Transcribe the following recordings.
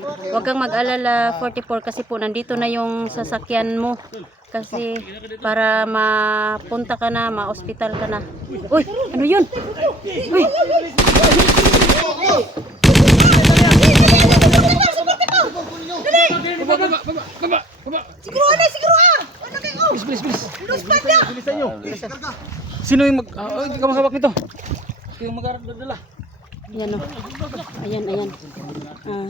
Huwag kang mag-alala 44 kasi po nandito na yung sasakyan mo. Kasi para mapunta ka na, ma-hospital ka na. Uy, ano yun? Uy, Siguro na, siguro ah! Ano? Bilis, bilis, bilis. Bilisan nyo. Sino yung mag... oh, hindi ka makahawak nito. Sino yung mag-arap dala? Ayan o. Ayan, ayan. Ah,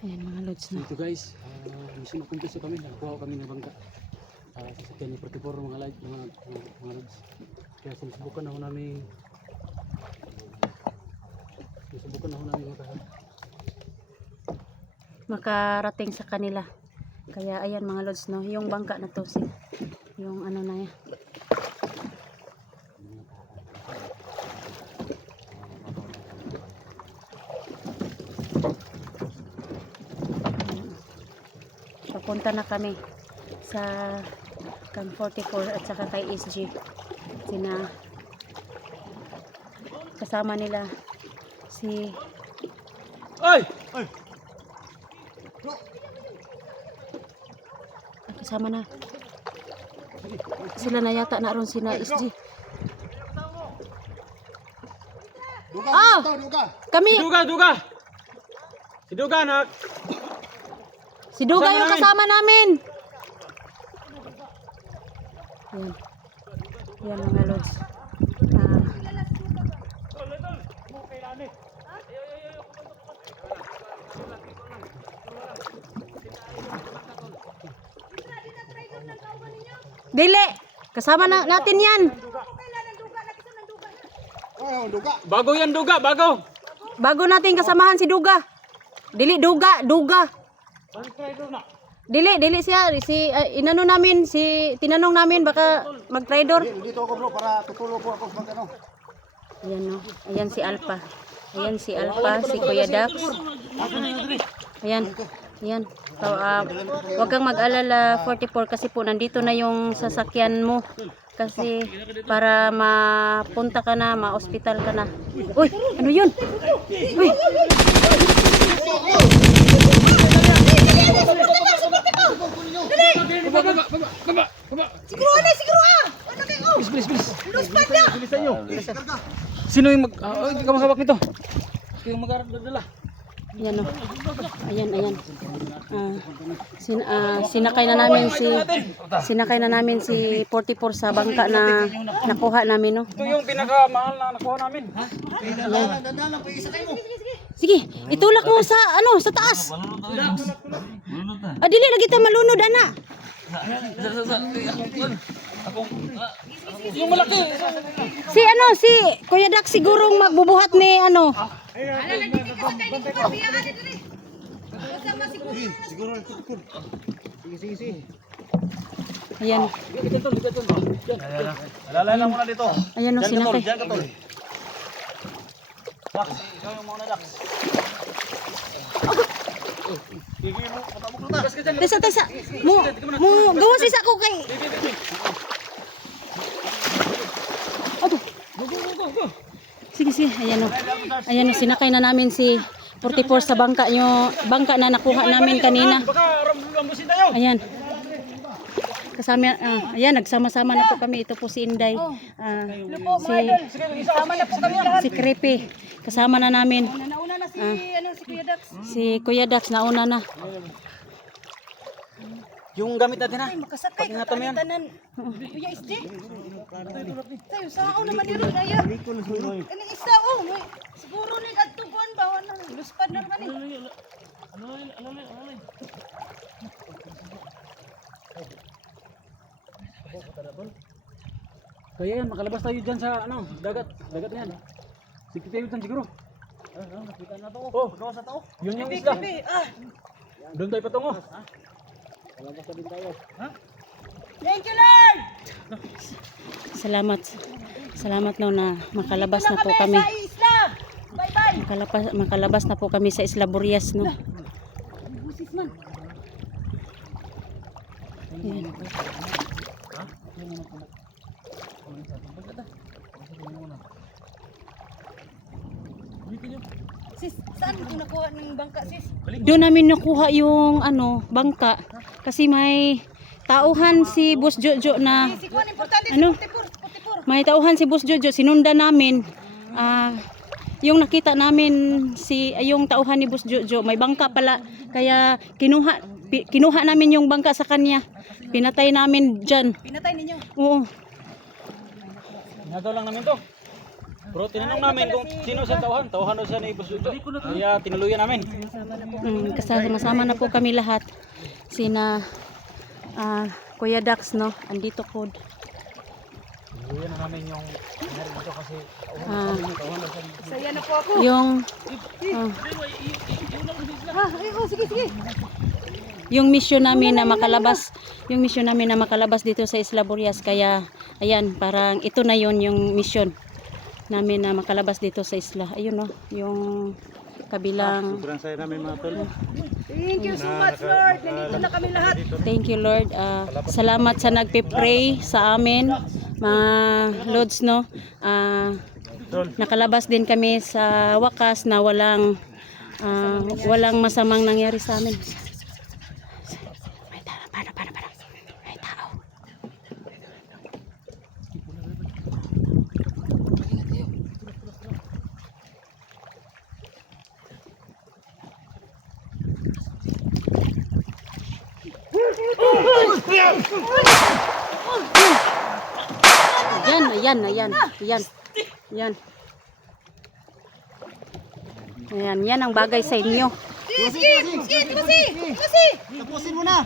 ayan mga lods na. Ito guys, uh, mission accomplished kami. Nakakuha kami ng bangka. Uh, sa sakyan ni 44 mga mga, mga, mga lods. Kaya sinusubukan ako namin sinusubukan na namin makahan. makarating sa kanila. Kaya ayan mga lods no, yung bangka na to si yung ano na yan. Papunta na kami sa Camp 44 at saka kay SG. Sina kasama nila si Ay! Kasama na. Sila na yata naroon sina SG. Duga, Ah! duga, duga. Kami, Duga, duga! Si Duga, nak! si Duga Kasama yung namin. kasama namin. Yan. Yan mga lods. Ah, Dili, kasama na natin yan. Oh, duga. Bago yan, Duga, bago! Bago natin kasamahan si Duga. Dili Duga, Duga. Dili, dili siya si ah, inano namin si tinanong namin baka mag-trader. Dito ako bro para tutulo po ako mag ano. Ayan no. Ayan si Alpha. Ayan si Alpha, si Kuya Dax. Ayan. Ayan. So, ah, huwag kang mag-alala 44 kasi po nandito na yung sasakyan mo. Kasi para mapunta ka na, ma-hospital ka na. Uy, ano yun? Uy! Siguro na, siguro ah! Ano kayo? Bilis, bilis, bilis. Na! Bilisan nyo. Sino yung mag... ah, oh, hindi ka makahawak nito. Sino yung mag-arap dala? Ayan o. Ayan, ayan. Ah, sin, ah, sinakay na namin si sinakay na namin si 44 sa bangka na nakuha namin no. Ito yung pinakamahal na nakuha namin. Kayo. Sige, itulak mo sa ano, sa taas. Ah, dili lagi ta malunod ana. Yung malaki. Si ano, si Kuya Dak sigurong magbubuhat ni ano. Siguro. Sige, sige, sige. Ayan. Alalay lang muna dito. ayan o sinakay. Diyan ka tol. Dax, ikaw yung muna Dax. Tesa, tesa. Mo, mo gawa si sako kay. Sige. Ayan o. Ayan o, sinakay na namin si 44 sa bangka nyo, bangka na nakuha namin kanina. Ayan. Kasama, ah, ayan, nagsama-sama na po kami. Ito po si Inday. Ah, si, si Creepy. Kasama na namin. Nauna na si, ano, si Kuya Dax. Si Kuya Dax, nauna na. Yung gamit natin ha. Makasakay, Pag-ingatan mo yan. tanan. Kuya SJ. Tayo, sao naman yun, Daya. Kaning isa, oh. may- Siguro ni Agtuguan ba? Ano, luspad na naman eh. Kaya yan, makalabas tayo dyan sa ano, dagat. Dagat na yan. Sikit tayo dyan siguro. Nakita na to. Oh, gawa sa tao. Yun yung isla. Ah, Doon tayo patungo. Thank you, Lord! Salamat. Salamat no na makalabas na po kami. Sa isla! Bye-bye! Makalabas, makalabas na po kami sa Isla Burias no. Busis man. Yan. Sis, saan mo nakuha ng bangka sis? Doon namin nakuha yung ano, bangka. Kasi may tauhan si Boss Jojo na Si importante Ano? si 44, 44. may tauhan si Boss Jojo sinunda namin. Ah, yung nakita namin si yung tauhan ni Boss Jojo, may bangka pala kaya kinuha pi- kinuha namin yung bangka sa kanya. Pinatay namin diyan. Pinatay ninyo. Oo. Nagaw lang namin to. Pero tinanong namin kung sino sa tauhan. Tauhan daw siya ni Boss Jojo. Kaya tinuluyan namin. Mm, kasama-sama na po kami lahat. Sina ah, Kuya Dax, no? Andito po. Tinuluyan na namin yung dito kasi Ah, Saya na po ako. yung ah, Ah, ay, oh, sige, sige. yung mission namin na makalabas, yung mission namin na makalabas dito sa Isla Burias kaya ayan, parang ito na yon yung mission namin na makalabas dito sa isla. Ayun no, yung kabilang Sobrang saya namin mga tol. Thank you so much, Lord. Nandito na kami lahat. Thank you Lord. Ah, salamat sa nagpe-pray sa amin. Mga Lods no. Ah, nakalabas din kami sa wakas na walang ah, walang masamang nangyari sa amin. May tao, para, para, para. May tao. Ayan, ayan, ayan, ayan. Ayan. Ayan, yan ang bagay sa inyo. Sige, Timothy, Timothy. Tapusin mo na.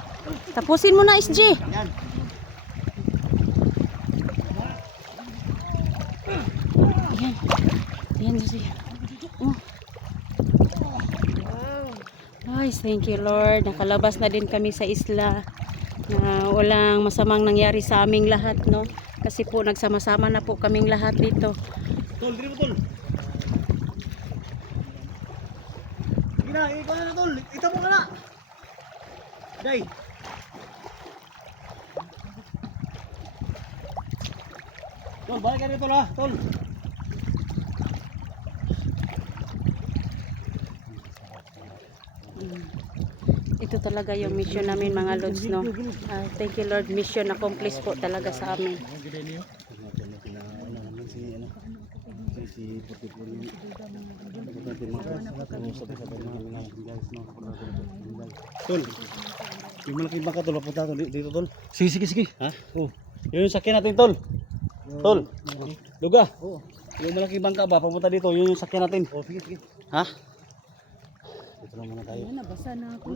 Tapusin mo na, SG. Yan. Ayan. Ayan, SG. Oh. Ay, thank you Lord. Nakalabas na din kami sa isla na walang masamang nangyari sa aming lahat, no? Kasi po nagsama-sama na po kaming lahat dito. Tol, mo tol. Sige na, ikaw na tol. Ito mo na. Day. Tol, balik ka dito la, tol. Ito talaga yung mission namin mga Lods, no? Ah, thank you Lord, mission accomplished po talaga sa amin. Tol, yung malaking bangka tol, papunta tol, dito tol. Sige, sige, sige. Ha? Oo. Yun yung sakyan natin tol. Tol, luga. Oo. Yung malaking bangka ba, papunta dito, yun yung sakyan natin. Oo, sige, sige. Ha? Dito lang muna tayo. Nabasa na ako.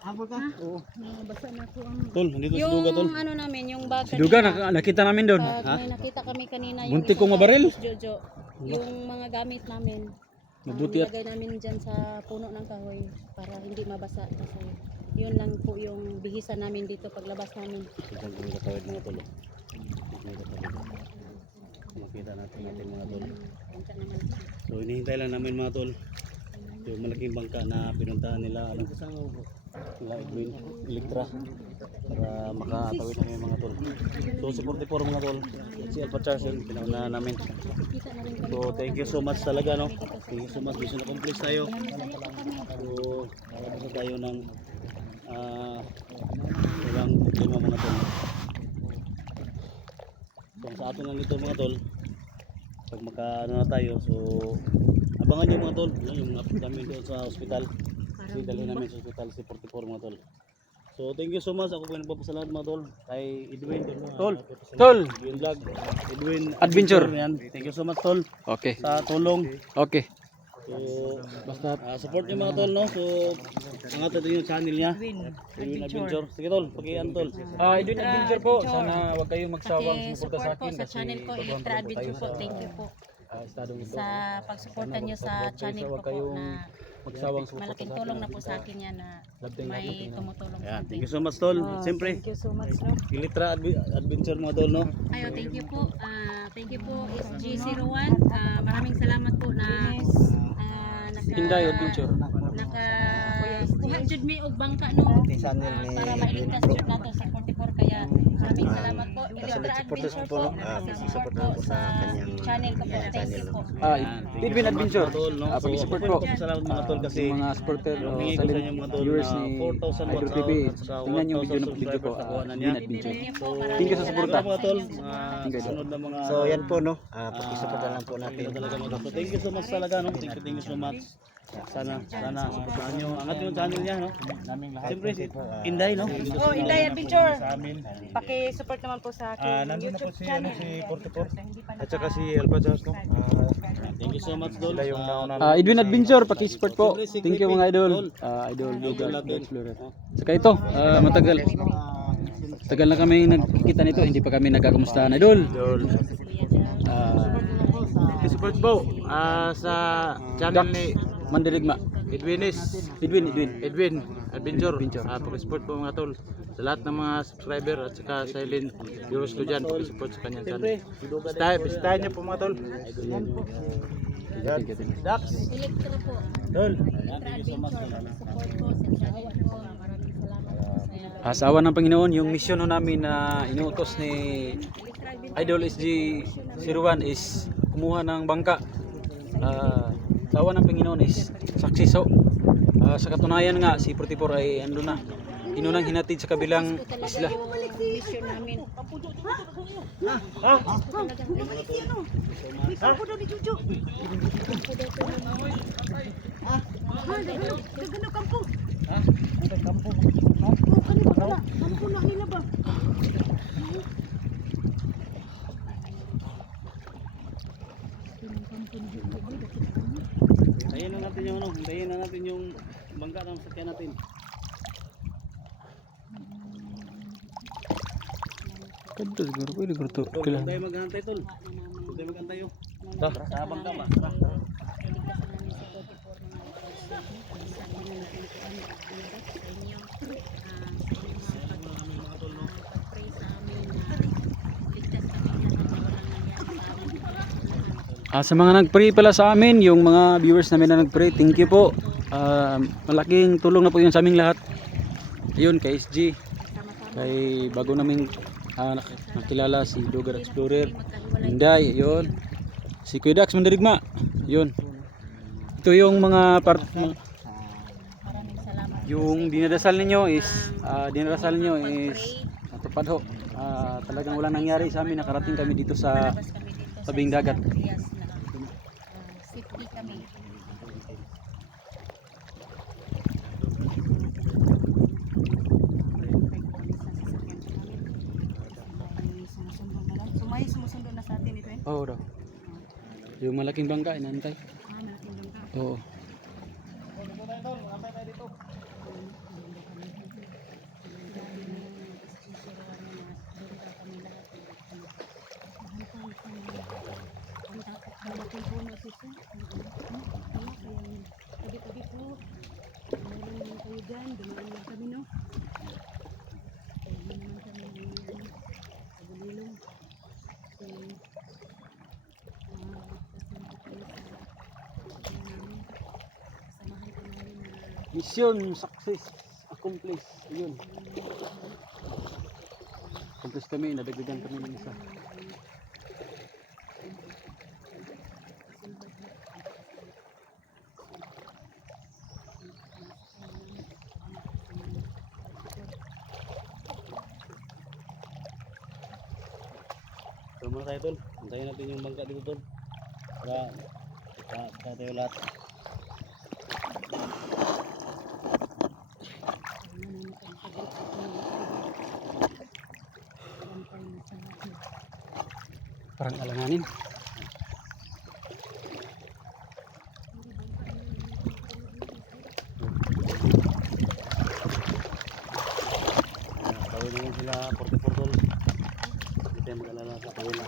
Habol ka? Oo. Nabasa na ako ang... Tol, nandito si Yung Duga tol. ano namin, yung bag Si Duga, nak- nakita namin doon. pag Ha? may nakita kami kanina, Muntik isang kong mabaril. Jojo, yung mga gamit namin, Mabuti at nilagay namin dyan sa puno ng kahoy para hindi mabasa kasi yun lang po yung bihisan namin dito paglabas namin. Diyan kami katawid mga tol. Makita natin natin mga siya. So hinihintay lang namin mga tol. Yung malaking bangka na pinuntahan nila ano, nila Edwin Electra para makatawid namin mga tol. So si 44 mga tol, si Alpha Charles yun, pinauna namin. So thank you so much talaga no. Thank you so much. Mission accomplished tayo. So nakapasa tayo ng ah walang problema mga tol. So sa atin lang dito mga tol, pag maka ano na tayo, so abangan nyo mga tol, yung update namin doon sa hospital. Kasi dalhin namin sa hospital si 44 mga tol. So thank you so much. Ako po yung nagpapasalamat mga tol kay Edwin. Tol, Tol. Edwin Vlog, Edwin Adventure. Yan. Thank you so much tol Okay. sa tulong. Okay. So, basta ah, support niyo mga tol, no? So, ang ato din yung channel niya. Edwin Adventure. Sige tol, pag-ian tol. Ah, Edwin Adventure po. Sana wag kayong magsawang sumuporta sa support po akin sa channel ko, tulong Adventure po. Thank you po ah, estadong ito. sa pagsuporta nyo sa channel ko po na magsawang sumuporta malaking sa tulong na po sa akin yan na may tumutulong sa akin. thank you so much tol. Oh, Siyempre, Thank you so much, no? Ilitra Adve- Adventure mga tol, no? Ayo, thank you po. Ah, thank you po SG01. Ah, maraming salamat po na ah, naka Inday Adventure. naka jud mi og bangka no. channel ni Para mailigtas jud nato sa 44 kaya maraming salamat po. Electra Adventure po? Ah, Support support po sa channel ko po. Thank you po. Ah, much, Adventure. Ah, pag-support po. Salamat mga tol kasi mga supporter o sa viewers ni 4,000 Idol TV. Tingnan yung 1,000 video ng video ko. ah, Edwin niya. Adventure. Thank you sa suporta. Sunod na mga So yan po no, ah, pakisupport na lang po natin. Thank you so much talaga no. Thank you, so much. Sana, sana, saan nyo, angat yung channel niya, no? Siyempre, si Inday, no? Oh, Inday Adventure. Paki-support naman po sa aking YouTube channel. si 44 at saka si Alpha Jones no. Ah, Thank you so much, Dol. sila yung Ah, nauna Ah, Edwin Adventure, paki-support po. Thank you mga idol. Ah, idol Lugar Explorer. Saka ito, ah, matagal. Tagal na kami nagkikita nito, hindi pa kami nagkakamustahan idol. Ah, support po ah, sa channel ni Mandirigma. Edwinis Edwin, Edwin. Edwin Adventure. Adventure. Ah, pakisupport po mga tol. Sa lahat ng mga subscriber at saka silent viewers ko dyan, pakisupport sa kanyang channel. Bisitahin, bisitahin niyo po mga tol. Dax. Tol. Asawa ng Panginoon, yung misyon ho namin na inuutos ni Idol SG01 is kumuha ng bangka. Ah, asawa ng Panginoon is ho. Ah, sa katunayan nga, si 44 ay ando na. Inunang hinatid sa kabilang isla. mission namin. Ni Juju. Ah, dagano, dagano kampo. Ha? Kampo. Oh, kanina pala. Kampo na nila ba? Hintayin na natin yung ano, hintayin na natin yung bangka ng sakyan natin. Kadto siguro pwede ko to. Tol, huwag tayo maghantay, tol. Huwag tayo maghantay yung. Sa bangka ba? Tara. Ah, sa mga nag-pray pala sa amin, yung mga viewers namin na nag-pray, thank you po. Ah, malaking tulong na po yun sa aming lahat. Ayun, kay SG. Kay bago namin nak- nakilala si Lugar Explorer. Inday, yun. Si Kuya Dax Mandirigma. Yun. Ito yung mga part yung dinadasal ninyo is ah, dinadasal ninyo is natupad ho. Ah, talagang wala nangyari sa amin nakarating kami dito sa tabing dagat. isang Trias na ah, safety kami. Sumusundo na lang. So may sumusundo na sa atin ito eh. Oo daw. Yung malaking bangka inantay. Ah, malaking bangka. Oo. Puno si Sen. Tabi-tabi po. Meron naman kayo dyan. Dumaan lang kami no. Ayun naman kami ng ano, sa Bulilong. So, ah, kasama ko kayo sa ano namin. Kasamahan ko namin na Mission success accomplished. Yun. Accomplished kami, nadagdagan kami ng isa. Tol muna tayo, tol. Hintayin natin yung bangka dito, tol. Para, para tayo lahat. Parang alanganin. Tawin naman sila 44 tol. Hindi tayo mag-alala sa kawila.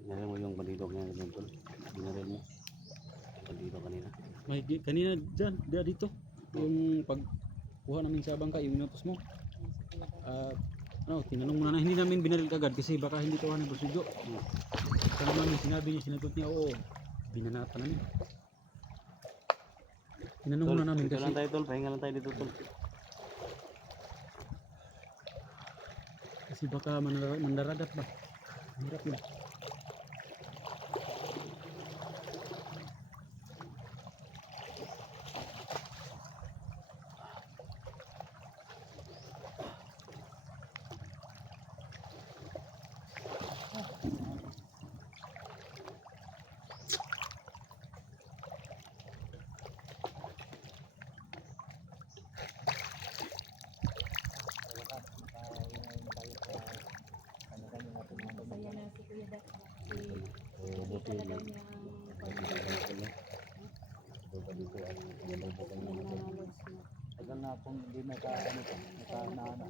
Dinaril mo yung bandito niya ganyan tol. Dinaril mo. Bandito kanina. May kanina dyan, dia dito. Yung pag kuha namin sa bangka yung inutos mo. At ano, tinanong muna na hindi namin binaril kagad kasi baka hindi tawanan ng Jojo. Kaya naman sinabi niya, sinagot niya, oo, binanata namin. Tinanong muna namin Dito kasi lang tayo tol, pahinga lang tayo dito tol. kasi baka mandar- mandaragat ba. Hirap na. Tagal na akong hindi naka ano pa, naka naana.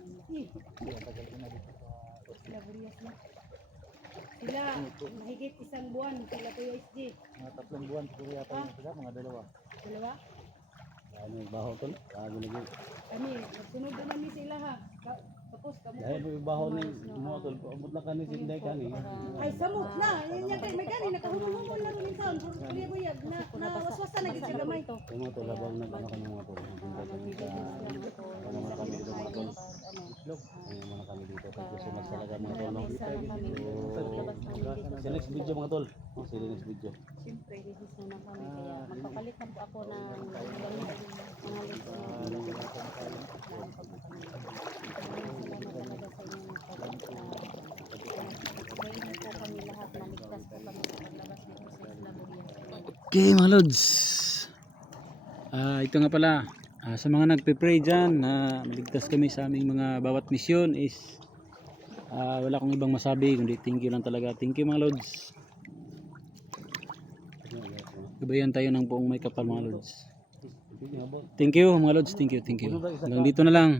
Sila, mahigit isang buwan, sila Kuya SG. Mga tatlong buwan siguro yata yun sila, mga dalawa. Dalawa? Ano yung baho? Bago na. Kami, nagsunod na namin sila ha. Tapos kamo. Dahil may baho ni mo tol, paabot na kani sinday kani. Ay, samot na. Yan yan kay may gani nakahumumon na rin taon. Kuya buyag na na waswasa na gid sa gamay. Yung mga tol, habang nag-ano kami mga tol. Ano muna kami dito mga tol. Islog. Ano muna kami dito. Thank you so much talaga mga tol. sa next video mga tol. Oh, sa next video. Siyempre, release na kami. Kaya magpapalit na po ako ng. Mga lips na Salamat talaga sa inyo ng pag- na Pagayin niyo po kami lahat na ligtas po kami sa paglabas dito sa Laborias. Okay mga lods. Ah, ito nga pala. ah, sa mga nagpe-pray dyan na maligtas kami sa aming mga bawat misyon is ah, wala akong ibang masabi kundi thank you lang talaga. Thank you mga lods. Gabayan tayo ng buong may kapal mga lods. Thank you mga lods. Thank you. Thank you. Hanggang dito na lang.